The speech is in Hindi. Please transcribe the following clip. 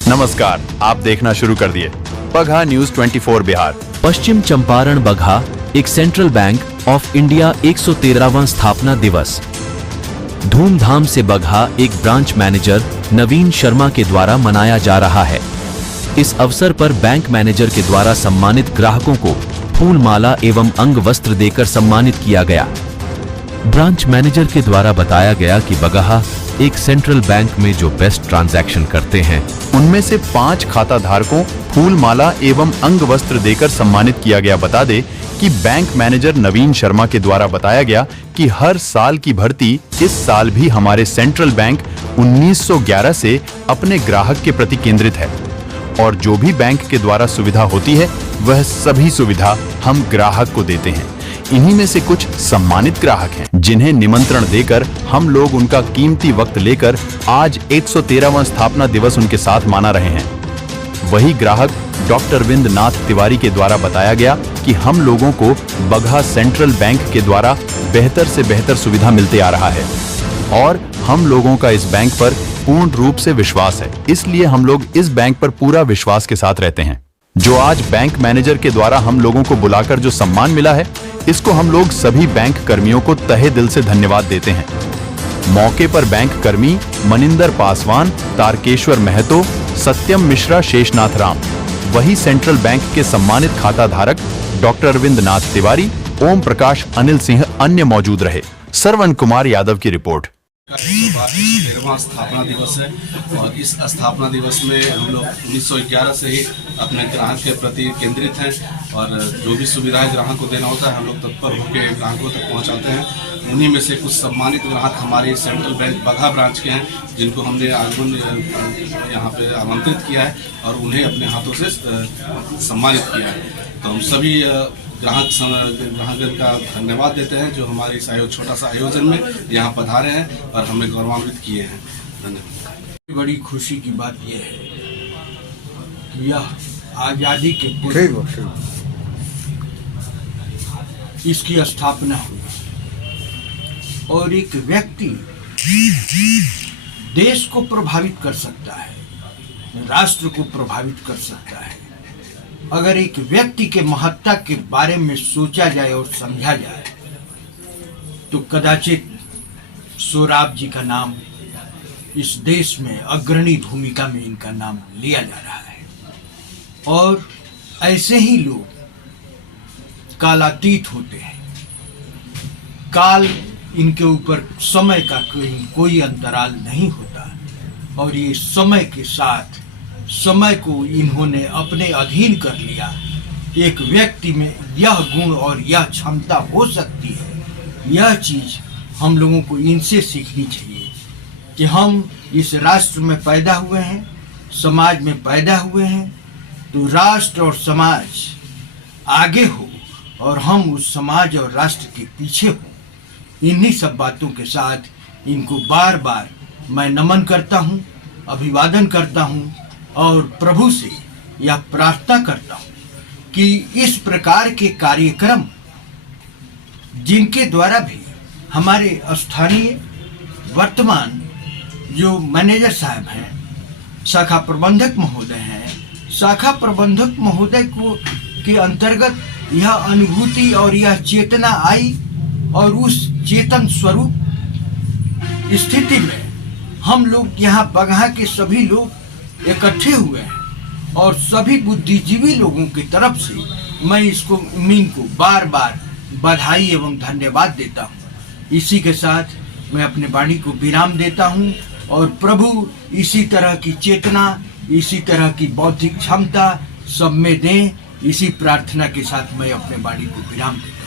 नमस्कार, आप देखना शुरू कर दिए बगहा न्यूज 24 बिहार। पश्चिम चंपारण बगहा एक सेंट्रल बैंक ऑफ इंडिया 113वां स्थापना दिवस धूमधाम से बगहा एक ब्रांच मैनेजर नवीन शर्मा के द्वारा मनाया जा रहा है। इस अवसर पर बैंक मैनेजर के द्वारा सम्मानित ग्राहकों को फूल माला एवं अंग वस्त्र देकर सम्मानित किया गया। ब्रांच मैनेजर के द्वारा बताया गया कि बगहा एक सेंट्रल बैंक में जो बेस्ट ट्रांजैक्शन करते हैं उनमें से 5 खाता धारकों फूल माला एवं अंग वस्त्र देकर सम्मानित किया गया। बता दे कि बैंक मैनेजर नवीन शर्मा के द्वारा बताया गया कि हर साल की भर्ती इस साल भी हमारे सेंट्रल बैंक 1911 से अपने ग्राहक के प्रति केंद्रित है और जो भी बैंक के द्वारा सुविधा होती है वह सभी सुविधा हम ग्राहक को देते हैं। इन्हीं में से कुछ सम्मानित ग्राहक हैं जिन्हें निमंत्रण देकर हम लोग उनका कीमती वक्त लेकर आज 113वां स्थापना दिवस उनके साथ माना रहे हैं। वही ग्राहक डॉक्टर विंद नाथ तिवारी के द्वारा बताया गया कि हम लोगों को बगहा सेंट्रल बैंक के द्वारा बेहतर से बेहतर सुविधा मिलते आ रहा है और हम लोगों का इस बैंक पर पूर्ण रूप से विश्वास है, इसलिए हम लोग इस बैंक पर पूरा विश्वास के साथ रहते हैं। जो आज बैंक मैनेजर के द्वारा हम लोगों को बुलाकर जो सम्मान मिला है, इसको हम लोग सभी बैंक कर्मियों को तहे दिल से धन्यवाद देते हैं। मौके पर बैंक कर्मी मनिंदर पासवान, तारकेश्वर महतो, सत्यम मिश्रा, शेषनाथ राम, वही सेंट्रल बैंक के सम्मानित खाता धारक डॉक्टर अरविंद नाथ तिवारी, ओम प्रकाश, अनिल सिंह अन्य मौजूद रहे। श्रवण कुमार यादव की रिपोर्ट। 113वां स्थापना दिवस है और इस स्थापना दिवस में हम लोग 1911 से ही अपने ग्राहक के प्रति केंद्रित हैं और जो भी सुविधाएं ग्राहक को देना होता है हम लोग तत्पर होकर ग्राहकों तक पहुंचाते हैं। उन्हीं में से कुछ सम्मानित ग्राहक हमारे सेंट्रल बैंक बगहा ब्रांच के हैं जिनको हमने आगमन यहाँ पे आमंत्रित किया है और उन्हें अपने हाथों से सम्मानित किया है। तो हम सभी ग्राहक का धन्यवाद देते हैं जो हमारे इस छोटा सा आयोजन में यहाँ पधारे हैं और हमें गौरवान्वित किए हैं। धन्यवाद। बड़ी खुशी की बात यह है कि यह आज़ादी के पूर्व इसकी स्थापना हुई और एक व्यक्ति देश को प्रभावित कर सकता है, राष्ट्र को प्रभावित कर सकता है अगर एक व्यक्ति के महत्ता के बारे में सोचा जाए और समझा जाए तो कदाचित सोराब जी का नाम इस देश में अग्रणी भूमिका में इनका नाम लिया जा रहा है और ऐसे ही लोग कालातीत होते हैं। काल इनके ऊपर समय का कोई अंतराल नहीं होता और ये समय के साथ समय को इन्होंने अपने अधीन कर लिया। एक व्यक्ति में यह गुण और यह क्षमता हो सकती है, यह चीज हम लोगों को इनसे सीखनी चाहिए कि हम इस राष्ट्र में पैदा हुए हैं, समाज में पैदा हुए हैं, तो राष्ट्र और समाज आगे हो और हम उस समाज और राष्ट्र के पीछे हो। इन्हीं सब बातों के साथ इनको बार बार मैं नमन करता हूँ, अभिवादन करता हूँ और प्रभु से यह प्रार्थना करता हूँ कि इस प्रकार के कार्यक्रम जिनके द्वारा भी हमारे स्थानीय वर्तमान जो मैनेजर साहब हैं, शाखा प्रबंधक महोदय हैं, शाखा प्रबंधक महोदय को के अंतर्गत यह अनुभूति और यह चेतना आई और उस चेतन स्वरूप स्थिति में हम लोग यहाँ बगहा के सभी लोग इकट्ठे हुए हैं और सभी बुद्धिजीवी लोगों की तरफ से मैं इसको इनको बार बार बधाई एवं धन्यवाद देता हूँ। इसी के साथ मैं अपने वाणी को विराम देता हूँ और प्रभु इसी तरह की चेतना, इसी तरह की बौद्धिक क्षमता सब में दें। इसी प्रार्थना के साथ मैं अपने वाणी को विराम देता हूँ।